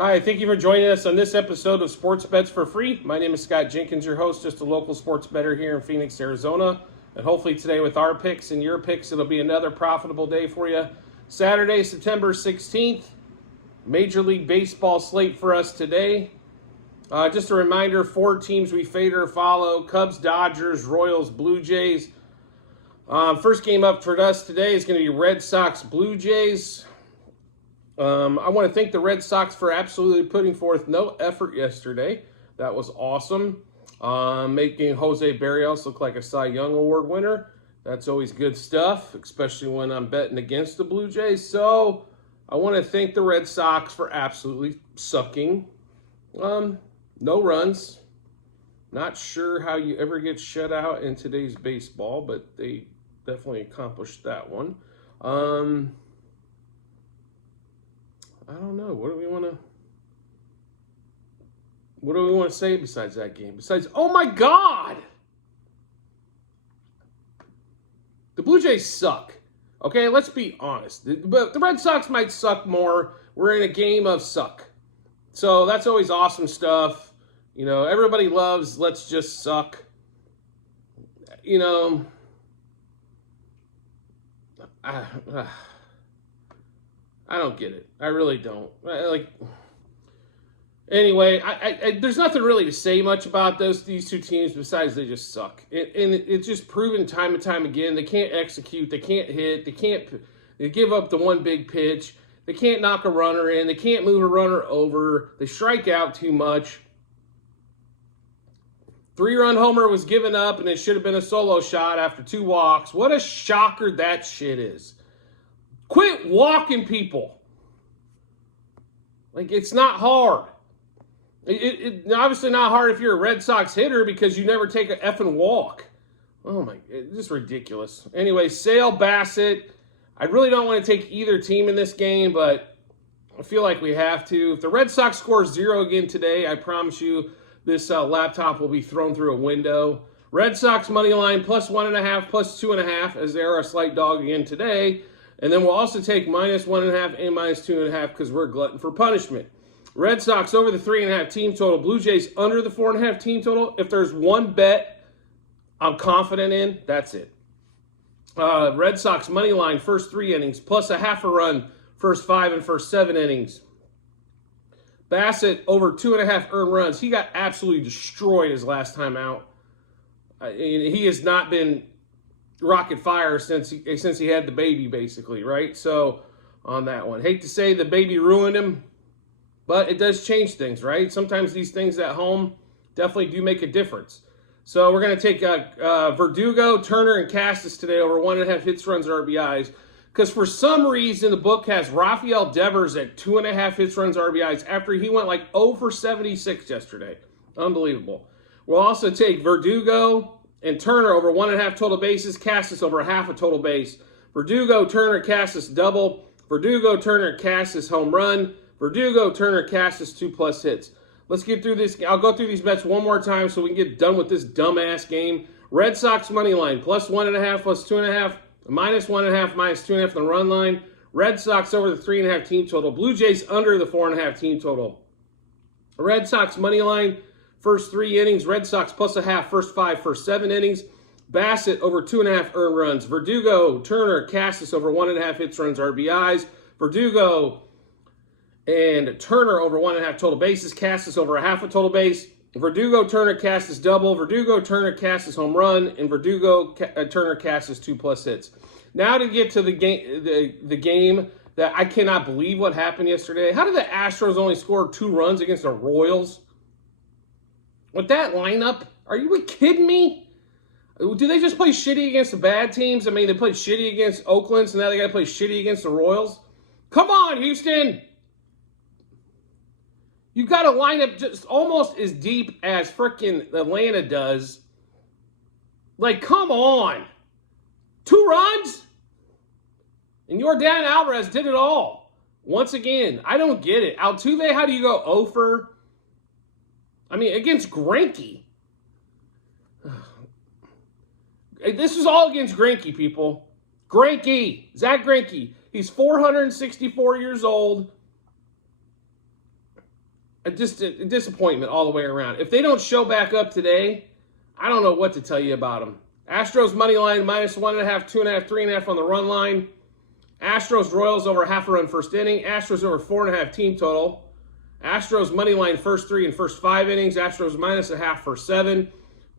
Hi, thank you for joining us on this episode of Sports Bets for Free. My name is Scott Jenkins, your host, just a local sports bettor here in Phoenix, Arizona. And hopefully today with our picks and your picks, it'll be another profitable day for you. Saturday, September 16th, Major League Baseball slate for us today. Just a reminder, 4 teams we fade or follow: Cubs, Dodgers, Royals, Blue Jays. First game up for us today is going to be Red Sox, Blue Jays. I want to thank the Red Sox for absolutely putting forth no effort yesterday. That was awesome. Making Jose Barrios look like a Cy Young Award winner. That's always good stuff, especially when I'm betting against the Blue Jays. So I want to thank the Red Sox for absolutely sucking. No runs. Not sure how you ever get shut out in today's baseball, but they definitely accomplished that one. I don't know. What do we want to say besides that game? Besides, oh my God! The Blue Jays suck. Okay, let's be honest. But the Red Sox might suck more. We're in a game of suck. So that's always awesome stuff. You know, everybody loves let's just suck. You know, I don't get it. I really don't. Anyway, there's nothing really to say much about these two teams besides they just suck. And it's just proven time and time again. They can't execute. They can't hit. They give up the one big pitch. They can't knock a runner in. They can't move a runner over. They strike out too much. 3-run homer was given up, and it should have been a solo shot after 2 walks. What a shocker that shit is. Quit walking people. Like, it's not hard. It's obviously not hard if you're a Red Sox hitter because you never take an effing walk. Oh my, it's just ridiculous. Anyway, Sale, Bassett. I really don't want to take either team in this game, but I feel like we have to. If the Red Sox score 0 again today, I promise you this laptop will be thrown through a window. Red Sox money line plus 1.5, plus 2.5, as they are a slight dog again today. And then we'll also take minus 1.5 and minus 2.5 because we're glutton for punishment. Red Sox over the 3.5 team total. Blue Jays under the 4.5 team total. If there's one bet I'm confident in, that's it. Red Sox money line first 3 innings plus 0.5 run first 5 and first 7 innings. Bassett over 2.5 earned runs. He got absolutely destroyed his last time out. He has not been rocket fire since he had the baby, basically, right? So on that one, hate to say the baby ruined him, but it does change things, right? Sometimes these things at home definitely do make a difference. So we're going to take Verdugo, Turner, and Cassis today over 1.5 hits, runs, RBIs, because for some reason the book has Rafael Devers at 2.5 hits, runs, RBIs after he went like 0 for 76 yesterday. Unbelievable. We'll also take Verdugo and Turner over 1.5 total bases, Cassis over 0.5 a total base. Verdugo, Turner, Cassis double. Verdugo, Turner, Cassis home run. Verdugo, Turner, Cassis 2+ hits. Let's get through this. I'll go through these bets one more time so we can get done with this dumbass game. Red Sox money line plus 1.5, plus 2.5, minus 1.5, minus 2.5 on the run line. Red Sox over the 3.5 team total. Blue Jays under the 4.5 team total. Red Sox money line first 3 innings, Red Sox plus 0.5, first 5, first 7 innings. Bassett over 2.5 earned runs. Verdugo, Turner, Cassis over 1.5 hits, runs, RBIs. Verdugo and Turner over 1.5 total bases. Cassis over 0.5 a total base. Verdugo, Turner, Cassis double. Verdugo, Turner, Cassis home run. And Verdugo, Turner, Cassis 2+ hits. Now to get to the game that I cannot believe what happened yesterday. How did the Astros only score 2 runs against the Royals? With that lineup, are you kidding me? Do they just play shitty against the bad teams? I mean, they played shitty against Oakland, so now they got to play shitty against the Royals? Come on, Houston! You got a lineup just almost as deep as frickin' Atlanta does. Like, come on. 2 runs? And Yordan Alvarez did it all. Once again, I don't get it. Altuve, how do you go 0 for? I mean, against Greinke. This is all against Greinke, people. Greinke. Zach Greinke. He's 464 years old. just a disappointment all the way around. If they don't show back up today, I don't know what to tell you about them. Astros money line -1.5, 2.5, 3.5 on the run line. Astros Royals over half a run first inning. Astros over 4.5 team total. Astros money line first 3 and first 5 innings. Astros -0.5 first 7.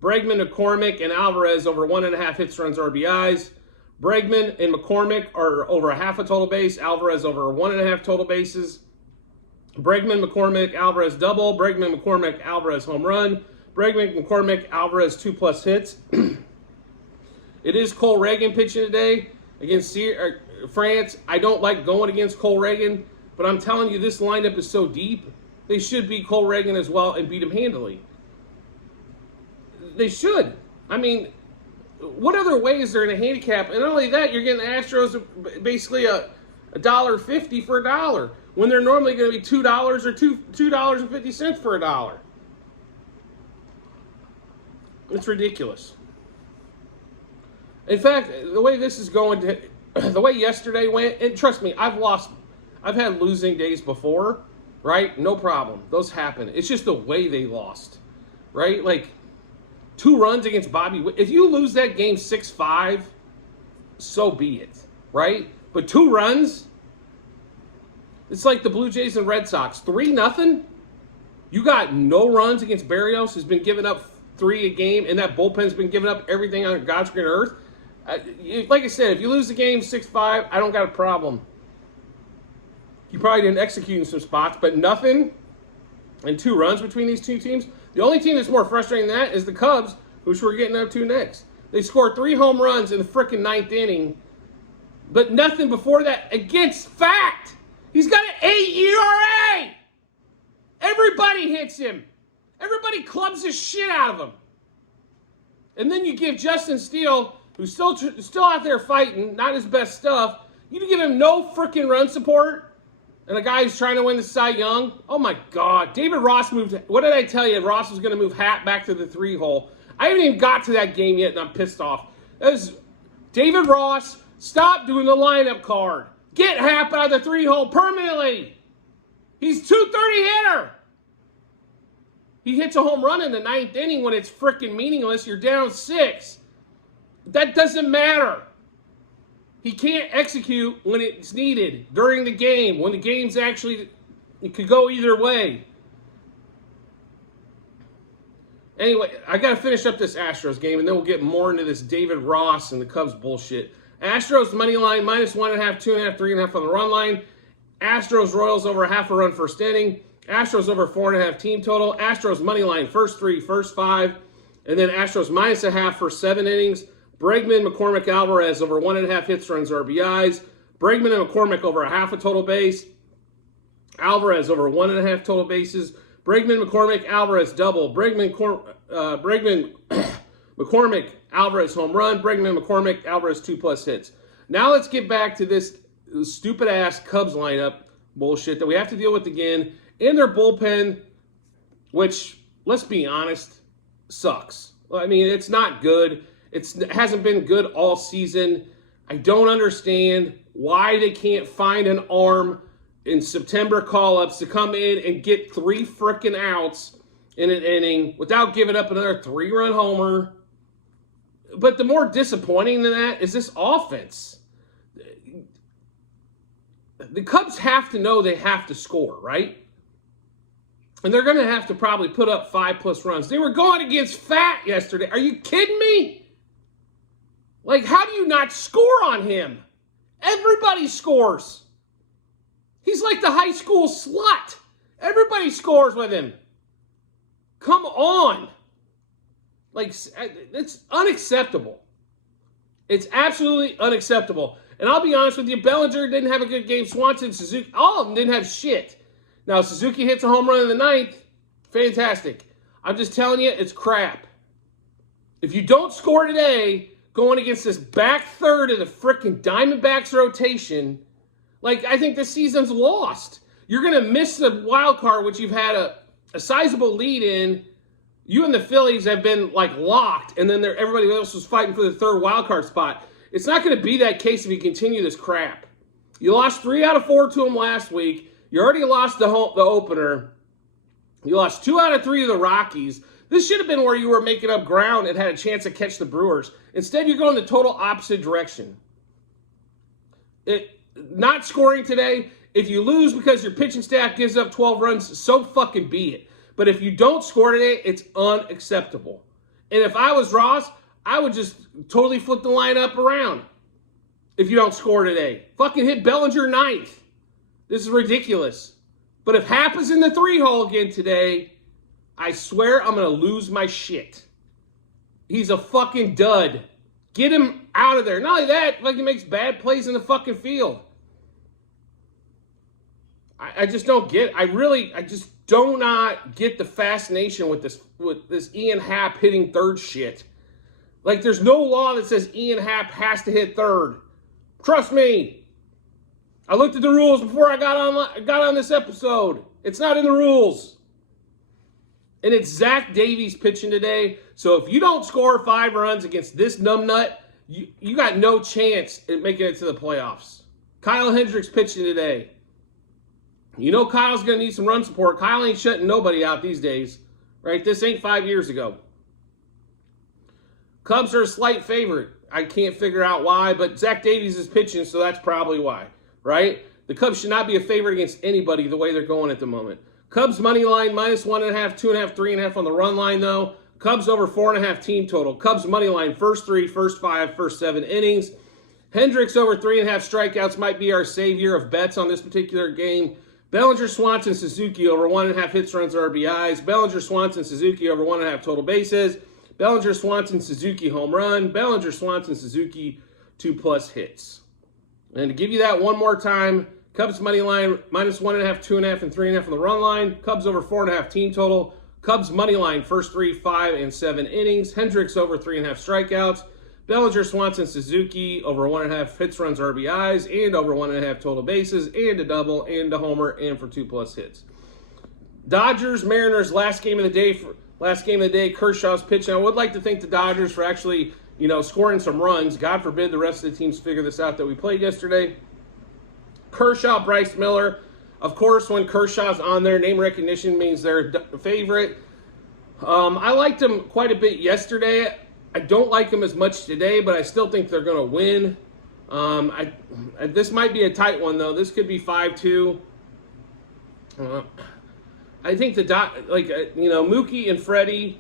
Bregman, McCormick, and Alvarez over 1.5 hits, runs, RBIs. Bregman and McCormick are over a half a total base. Alvarez over 1.5 total bases. Bregman, McCormick, Alvarez double. Bregman, McCormick, Alvarez home run. Bregman, McCormick, Alvarez 2+ hits. It is Cole Reagan pitching today against France. I don't like going against Cole Reagan, but I'm telling you, this lineup is so deep, they should beat Cole Reagan as well and beat him handily. They should. I mean, what other way is there in a handicap? And not only that, you're getting the Astros basically a $1.50 for $1 when they're normally going to be $2 or $2.50 for $1. It's ridiculous. In fact, the way this is going, the way yesterday went, and trust me, I've had losing days before, right? No problem. Those happen. It's just the way they lost, right? Like 2 runs against Bobby. If you lose that game 6-5, so be it, right? But 2 runs, it's like the Blue Jays and Red Sox. 3-0. You got no runs against Barrios, who's been giving up 3 a game, and that bullpen's been giving up everything on God's green earth. Like I said, if you lose the game 6-5, I don't got a problem. You probably didn't execute in some spots, but nothing and 2 runs between these 2 teams. The only team that's more frustrating than that is the Cubs, which we're getting up to next. They scored 3 home runs in the freaking 9th inning, but nothing before that against Fact. He's got an 8 ERA. Everybody hits him. Everybody clubs the shit out of him. And then you give Justin Steele, who's still out there fighting, not his best stuff, you give him no freaking run support, and a guy who's trying to win the Cy Young. Oh my God. David Ross moved. What did I tell you? Ross was going to move Hat back to the 3 hole. I haven't even got to that game yet, and I'm pissed off. That was David Ross. Stop doing the lineup card. Get Hap out of the 3 hole permanently. He's 230 hitter. He hits a home run in the 9th inning when it's freaking meaningless. You're down 6. That doesn't matter. He can't execute when it's needed during the game, when the game's actually, it could go either way. Anyway, I got to finish up this Astros game, and then we'll get more into this David Ross and the Cubs bullshit. Astros money line -1.5, 2.5, 3.5 on the run line. Astros Royals over half a run first inning. Astros over 4.5 team total. Astros money line first 3, first 5, and then Astros -0.5 for 7 innings. Bregman, McCormick, Alvarez over 1.5 hits, runs, RBIs. Bregman and McCormick over a half a total base. Alvarez over 1.5 total bases. Bregman, McCormick, Alvarez double. Bregman, McCormick, Alvarez home run. Bregman, McCormick, Alvarez 2+ hits. Now let's get back to this stupid ass Cubs lineup bullshit that we have to deal with again. In their bullpen, which, let's be honest, sucks. I mean, it's not good. It hasn't been good all season. I don't understand why they can't find an arm in September call-ups to come in and get 3 frickin' outs in an inning without giving up another 3-run homer. But the more disappointing than that is this offense. The Cubs have to know they have to score, right? And they're going to have to probably put up 5+ runs. They were going against Fat yesterday. Are you kidding me? Like, how do you not score on him? Everybody scores. He's like the high school slut. Everybody scores with him. Come on. Like, it's unacceptable. It's absolutely unacceptable. And I'll be honest with you, Bellinger didn't have a good game. Swanson, Suzuki, all of them didn't have shit. Now, Suzuki hits a home run in the 9th. Fantastic. I'm just telling you, it's crap. If you don't score today, going against this back third of the frickin' Diamondbacks rotation, like, I think this season's lost. You're going to miss the wild card, which you've had a sizable lead in. You and the Phillies have been, like, locked, and then everybody else was fighting for the 3rd wild card spot. It's not going to be that case if you continue this crap. You lost 3 out of 4 to them last week. You already lost the opener. You lost 2 out of 3 to the Rockies. This should have been where you were making up ground and had a chance to catch the Brewers. Instead, you're going the total opposite direction. Not scoring today, if you lose because your pitching staff gives up 12 runs, so fucking be it. But if you don't score today, it's unacceptable. And if I was Ross, I would just totally flip the lineup around if you don't score today. Fucking hit Bellinger ninth. This is ridiculous. But if Happ is in the 3-hole again today, I swear I'm going to lose my shit. He's a fucking dud. Get him out of there. Not only that, like he makes bad plays in the fucking field. I just don't get. I just do not get the fascination with this Ian Happ hitting third shit. Like there's no law that says Ian Happ has to hit third. Trust me. I looked at the rules before I got on this episode. It's not in the rules. And it's Zach Davies pitching today. So if you don't score 5 runs against this numbnut, you got no chance at making it to the playoffs. Kyle Hendricks pitching today. You know Kyle's going to need some run support. Kyle ain't shutting nobody out these days. Right? This ain't 5 years ago. Cubs are a slight favorite. I can't figure out why, but Zach Davies is pitching, so that's probably why. Right? The Cubs should not be a favorite against anybody the way they're going at the moment. Cubs money line minus 1.5, 2.5, 3.5 on the run line though. Cubs over 4.5 team total. Cubs money line first 3, first 5, first 7 innings. Hendricks over 3.5 strikeouts might be our savior of bets on this particular game. Bellinger, Swanson, Suzuki over 1.5 hits, runs, RBIs. Bellinger, Swanson, Suzuki over 1.5 total bases. Bellinger, Swanson, Suzuki home run. Bellinger, Swanson, Suzuki 2+ hits. And to give you that one more time, Cubs money line minus 1.5, 2.5, and 3.5 on the run line. Cubs over 4.5 team total. Cubs money line first 3, 5, and 7 innings. Hendricks over 3.5 strikeouts. Bellinger, Swanson, Suzuki over 1.5 hits, runs, RBIs, and over 1.5 total bases, and a double, and a homer, and for 2+ hits. Dodgers, Mariners, last game of the day. Kershaw's pitching. I would like to thank the Dodgers for actually, scoring some runs. God forbid the rest of the teams figure this out that we played yesterday. Kershaw, Bryce Miller. Of course, when Kershaw's on there, name recognition means they're a favorite. I liked them quite a bit yesterday. I don't like them as much today, but I still think they're going to win. This might be a tight one, though. This could be 5-2. I think Mookie and Freddie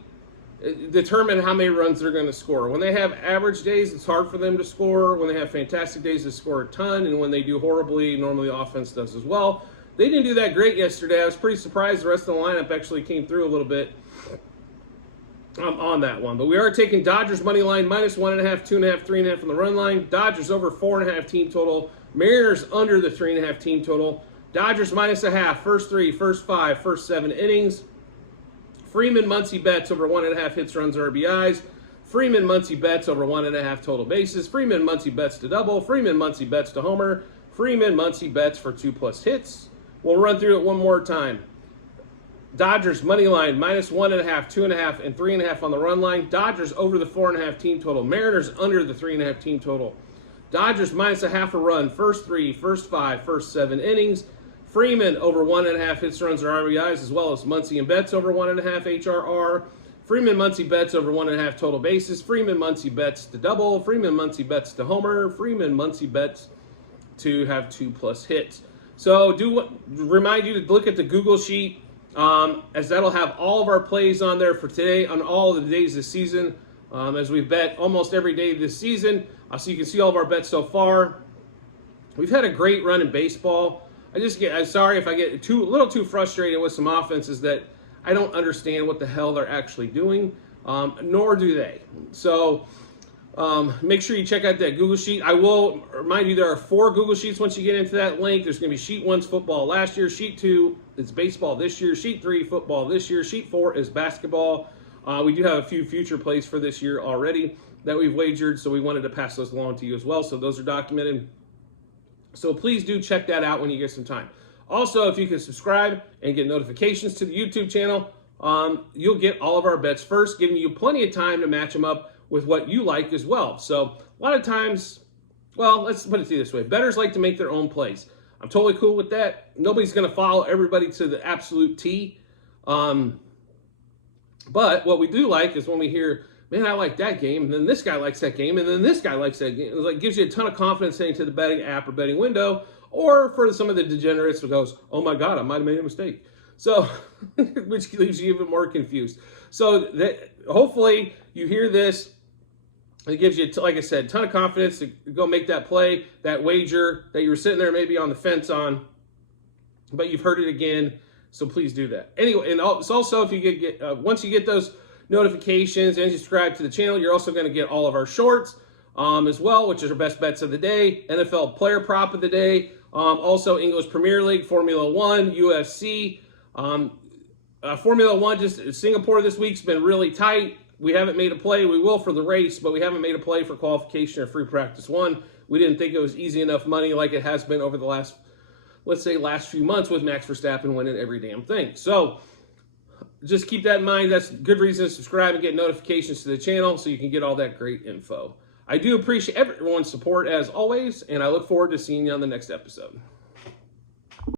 determine how many runs they're going to score. When they have average days, it's hard for them to score. When they have fantastic days, they score a ton. And when they do horribly, normally the offense does as well. They didn't do that great yesterday. I was pretty surprised the rest of the lineup actually came through a little bit on that one. But we are taking Dodgers money line minus 1.5, 2.5, 3.5 on the run line. Dodgers over 4.5 team total. Mariners under the 3.5 team total. Dodgers minus 0.5, first 3, first 5, first 7 innings. Freeman, Muncy bets over 1.5 hits, runs, RBIs. Freeman, Muncy bets over 1.5 total bases. Freeman, Muncy bets to double. Freeman, Muncy bets to homer. Freeman, Muncy bets for 2+ hits. We'll run through it one more time. Dodgers money line minus 1.5, 2.5, and 3.5 on the run line. Dodgers over the 4.5 team total. Mariners under the 3.5 team total. Dodgers minus 0.5 run, first 3, first 5, first 7 innings. Freeman over 1.5 hits, runs, or RBIs, as well as Muncy and Betts over 1.5 HRR. Freeman, Muncy Betts over 1.5 total bases. Freeman, Muncy Betts to double. Freeman, Muncy Betts to homer. Freeman, Muncy Betts to have 2+ hits. So remind you to look at the Google sheet, as that'll have all of our plays on there for today on all of the days this season, as we've bet almost every day this season. So you can see all of our bets so far. We've had a great run in baseball. I'm sorry if I get a little too frustrated with some offenses that I don't understand what the hell they're actually doing, nor do they. So make sure you check out that Google sheet. I will remind you there are 4 Google sheets once you get into that link. There's going to be sheet 1's football last year. Sheet 2 is baseball this year. Sheet 3, football this year. Sheet 4 is basketball. We do have a few future plays for this year already that we've wagered, so we wanted to pass those along to you as well. So those are documented. So please do check that out when you get some time. Also, if you can subscribe and get notifications to the YouTube channel, you'll get all of our bets first, giving you plenty of time to match them up with what you like as well. So a lot of times, well, let's put it this way. Bettors like to make their own plays. I'm totally cool with that. Nobody's going to follow everybody to the absolute T. But what we do like is when we hear, man, I like that game, and then this guy likes that game, and then this guy likes that game. It like gives you a ton of confidence heading to the betting app or betting window, or for some of the degenerates who goes, oh my God, I might have made a mistake. So, which leaves you even more confused. So hopefully you hear this. It gives you, like I said, a ton of confidence to go make that play, that wager that you were sitting there maybe on the fence on, but you've heard it again. So please do that. Anyway, and also if you get once you get those notifications and you subscribe to the channel, you're also going to get all of our shorts as well, which is our best bets of the day, NFL player prop of the day, also English Premier League, Formula One, UFC. Formula One, just Singapore this week's been really tight. We haven't made a play. We will for the race, but we haven't made a play for qualification or free practice one. We didn't think it was easy enough money like it has been over the last, let's say, last few months with Max Verstappen winning every damn thing. So just keep that in mind. That's good reason to subscribe and get notifications to the channel so you can get all that great info. I do appreciate everyone's support as always, and I look forward to seeing you on the next episode.